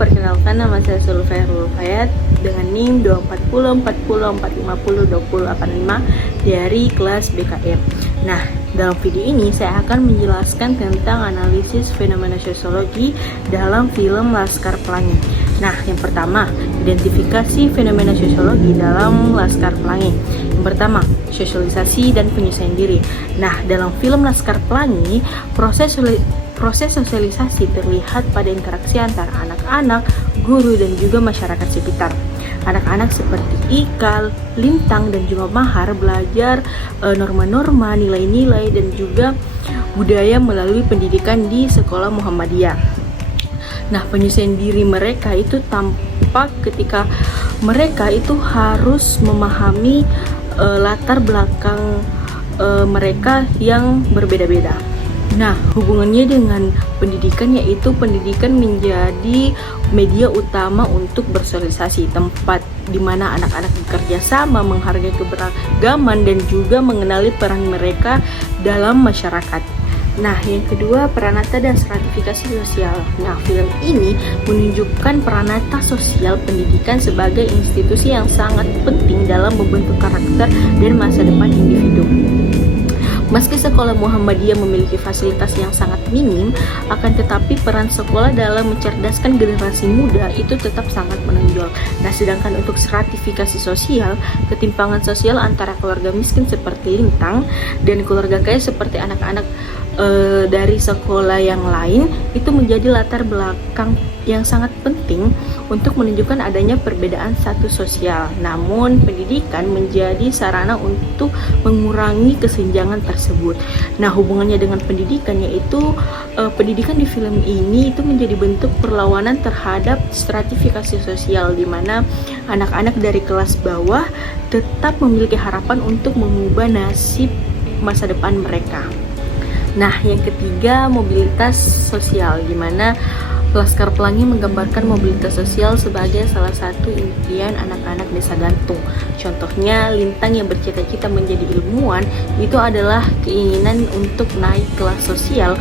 perkenalkan nama saya Sulfairul Fayat dengan NIM 24040404085 dari kelas BKM. Nah, dalam video ini saya akan menjelaskan tentang analisis fenomena sosiologi dalam film Laskar Pelangi. Nah, yang pertama, identifikasi fenomena sosiologi dalam Laskar Pelangi. Yang pertama, sosialisasi dan penyesuaian diri. Nah, dalam film Laskar Pelangi, proses sosialisasi terlihat pada interaksi antara anak-anak, guru, dan juga masyarakat sekitar. Anak-anak seperti Ikal, Lintang, dan juga Mahar belajar norma-norma, nilai-nilai, dan juga budaya melalui pendidikan di sekolah Muhammadiyah. Nah, penyesuaian diri mereka itu tampak ketika mereka itu harus memahami latar belakang mereka yang berbeda-beda. Nah, hubungannya dengan pendidikan, yaitu pendidikan menjadi media utama untuk bersosialisasi, tempat di mana anak-anak bekerja sama, menghargai keberagaman, dan juga mengenali peran mereka dalam masyarakat. Nah, yang kedua, peranata dan stratifikasi sosial. Nah, film ini menunjukkan peranata sosial pendidikan sebagai institusi yang sangat penting dalam membentuk karakter dan masa depan individu. Meski sekolah Muhammadiyah memiliki fasilitas yang sangat minim, akan tetapi peran sekolah dalam mencerdaskan generasi muda itu tetap sangat menonjol. Nah, sedangkan untuk stratifikasi sosial, ketimpangan sosial antara keluarga miskin seperti Lintang dan keluarga kaya seperti anak-anak dari sekolah yang lain itu menjadi latar belakang yang sangat penting untuk menunjukkan adanya perbedaan status sosial. Namun, pendidikan menjadi sarana untuk mengurangi kesenjangan tersebut. Nah, hubungannya dengan pendidikan, yaitu pendidikan di film ini itu menjadi bentuk perlawanan terhadap stratifikasi sosial, di mana anak-anak dari kelas bawah tetap memiliki harapan untuk mengubah nasib masa depan mereka. Nah, yang ketiga, mobilitas sosial, di mana Laskar Pelangi menggambarkan mobilitas sosial sebagai salah satu impian anak-anak desa Gantung. Contohnya, Lintang yang bercita-cita menjadi ilmuwan itu adalah keinginan untuk naik kelas sosial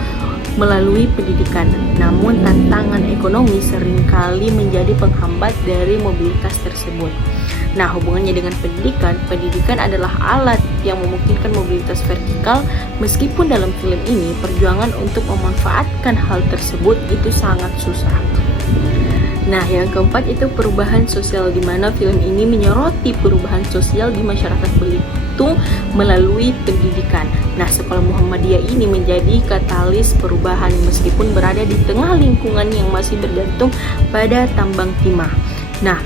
melalui pendidikan. Namun, tantangan ekonomi seringkali menjadi penghambat dari mobilitas tersebut. Nah, hubungannya dengan pendidikan adalah alat yang memungkinkan mobilitas vertikal, meskipun dalam film ini perjuangan untuk memanfaatkan hal tersebut itu sangat susah. Nah, yang keempat itu perubahan sosial, di mana film ini menyoroti perubahan sosial di masyarakat Belitung melalui pendidikan. Nah, sekolah Muhammadiyah ini menjadi katalis perubahan meskipun berada di tengah lingkungan yang masih bergantung pada tambang timah. Nah,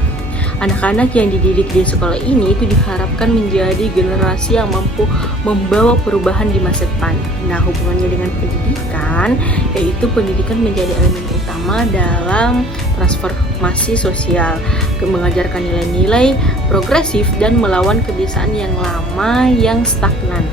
anak-anak yang dididik di sekolah ini itu diharapkan menjadi generasi yang mampu membawa perubahan di masa depan. Nah, hubungannya dengan pendidikan, yaitu pendidikan menjadi elemen utama dalam transformasi sosial, mengajarkan nilai-nilai progresif dan melawan kebiasaan yang lama yang stagnan.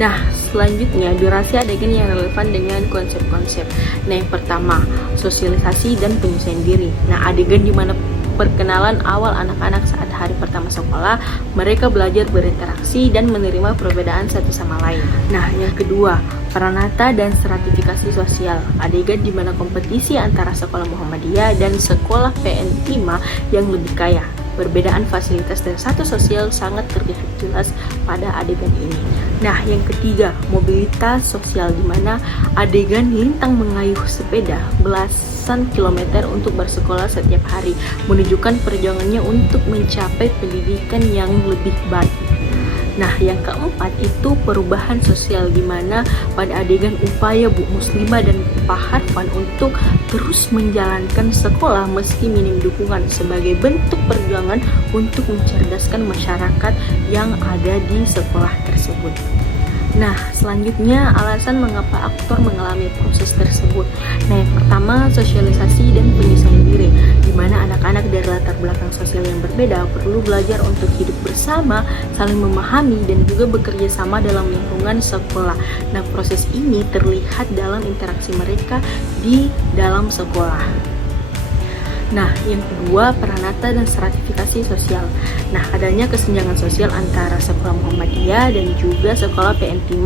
Nah, selanjutnya durasi adegan yang relevan dengan konsep-konsep. Nah, yang pertama, sosialisasi dan penyesuaian diri. Nah, adegan di mana perkenalan awal anak-anak saat hari pertama sekolah, mereka belajar berinteraksi dan menerima perbedaan satu sama lain. Nah, yang kedua, peranata dan stratifikasi sosial. Adegan di mana kompetisi antara sekolah Muhammadiyah dan sekolah PN Timah yang lebih kaya. Perbedaan fasilitas dan status sosial sangat terlihat jelas pada adegan ini. Nah, yang ketiga, mobilitas sosial, di mana adegan Lintang mengayuh sepeda belasan kilometer untuk bersekolah setiap hari, menunjukkan perjuangannya untuk mencapai pendidikan yang lebih baik. Nah, yang keempat itu perubahan sosial, di mana pada adegan upaya Bu Muslimah dan Pak Harfan untuk terus menjalankan sekolah meski minim dukungan sebagai bentuk perjuangan untuk mencerdaskan masyarakat yang ada di sekolah tersebut. Nah, selanjutnya alasan mengapa aktor mengalami proses tersebut. Nah, yang pertama, sosialisasi dan penyesuaian diri, di mana anak-anak dari latar belakang sosial yang berbeda perlu belajar untuk hidup bersama, saling memahami, dan juga bekerja sama dalam lingkungan sekolah. Nah, proses ini terlihat dalam interaksi mereka di dalam sekolah. Nah, yang kedua, Pranata dan stratifikasi sosial. Nah, adanya kesenjangan sosial antara sekolah Muhammadiyah dan juga sekolah PN5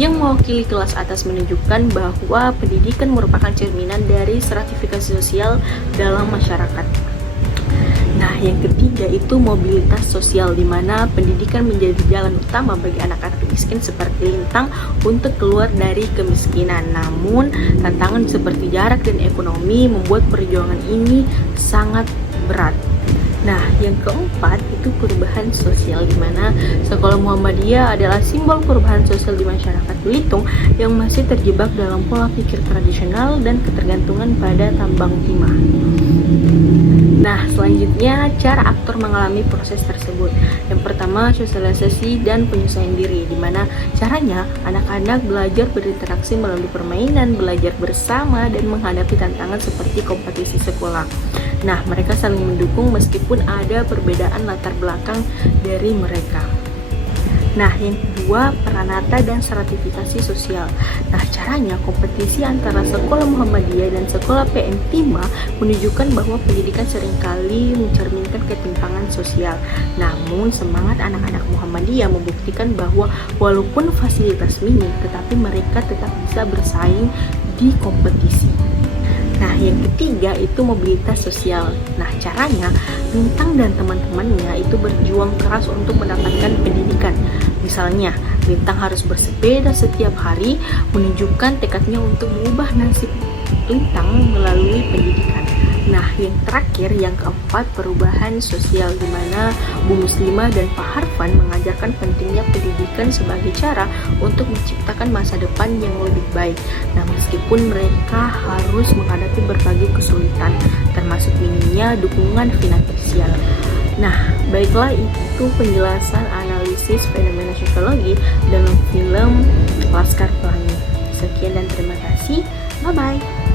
yang mewakili kelas atas menunjukkan bahwa pendidikan merupakan cerminan dari stratifikasi sosial dalam masyarakat. Nah, yang ketiga itu mobilitas sosial, di mana pendidikan menjadi jalan utama bagi anak-anak miskin seperti Lintang untuk keluar dari kemiskinan. Namun, tantangan seperti jarak dan ekonomi membuat perjuangan ini sangat berat. Nah, yang keempat itu perubahan sosial, di mana sekolah Muhammadiyah adalah simbol perubahan sosial di masyarakat Belitung yang masih terjebak dalam pola pikir tradisional dan ketergantungan pada tambang timah. Nah, selanjutnya cara aktor mengalami proses tersebut. Yang pertama, sosialisasi dan penyesuaian diri, di mana caranya anak-anak belajar berinteraksi melalui permainan, belajar bersama, dan menghadapi tantangan seperti kompetisi sekolah. Nah, mereka saling mendukung meskipun ada perbedaan latar belakang dari mereka. Nah, yang kedua, Pranata dan stratifikasi sosial. Nah, caranya kompetisi antara sekolah Muhammadiyah dan sekolah PN5 menunjukkan bahwa pendidikan seringkali mencerminkan ketimpangan sosial. Namun, semangat anak-anak Muhammadiyah membuktikan bahwa walaupun fasilitas minim, tetapi mereka tetap bisa bersaing di kompetisi. Nah, yang ketiga itu mobilitas sosial. Nah, caranya Lintang dan teman-temannya itu berjuang keras untuk mendapatkan pendidikan. Misalnya, Lintang harus bersepeda setiap hari, menunjukkan tekadnya untuk mengubah nasib Lintang melalui pendidikan. Nah, yang terakhir, yang keempat, perubahan sosial, di mana Bu Muslimah dan Pak Harfan mengajarkan pentingnya pendidikan sebagai cara untuk menciptakan masa depan yang lebih baik. Nah, meskipun mereka harus menghadapi berbagai kesulitan, termasuk minimnya dukungan finansial. Nah, baiklah, itu penjelasan analisis fenomena sosiologi dalam film Laskar Pelangi. Sekian dan terima kasih. Bye-bye.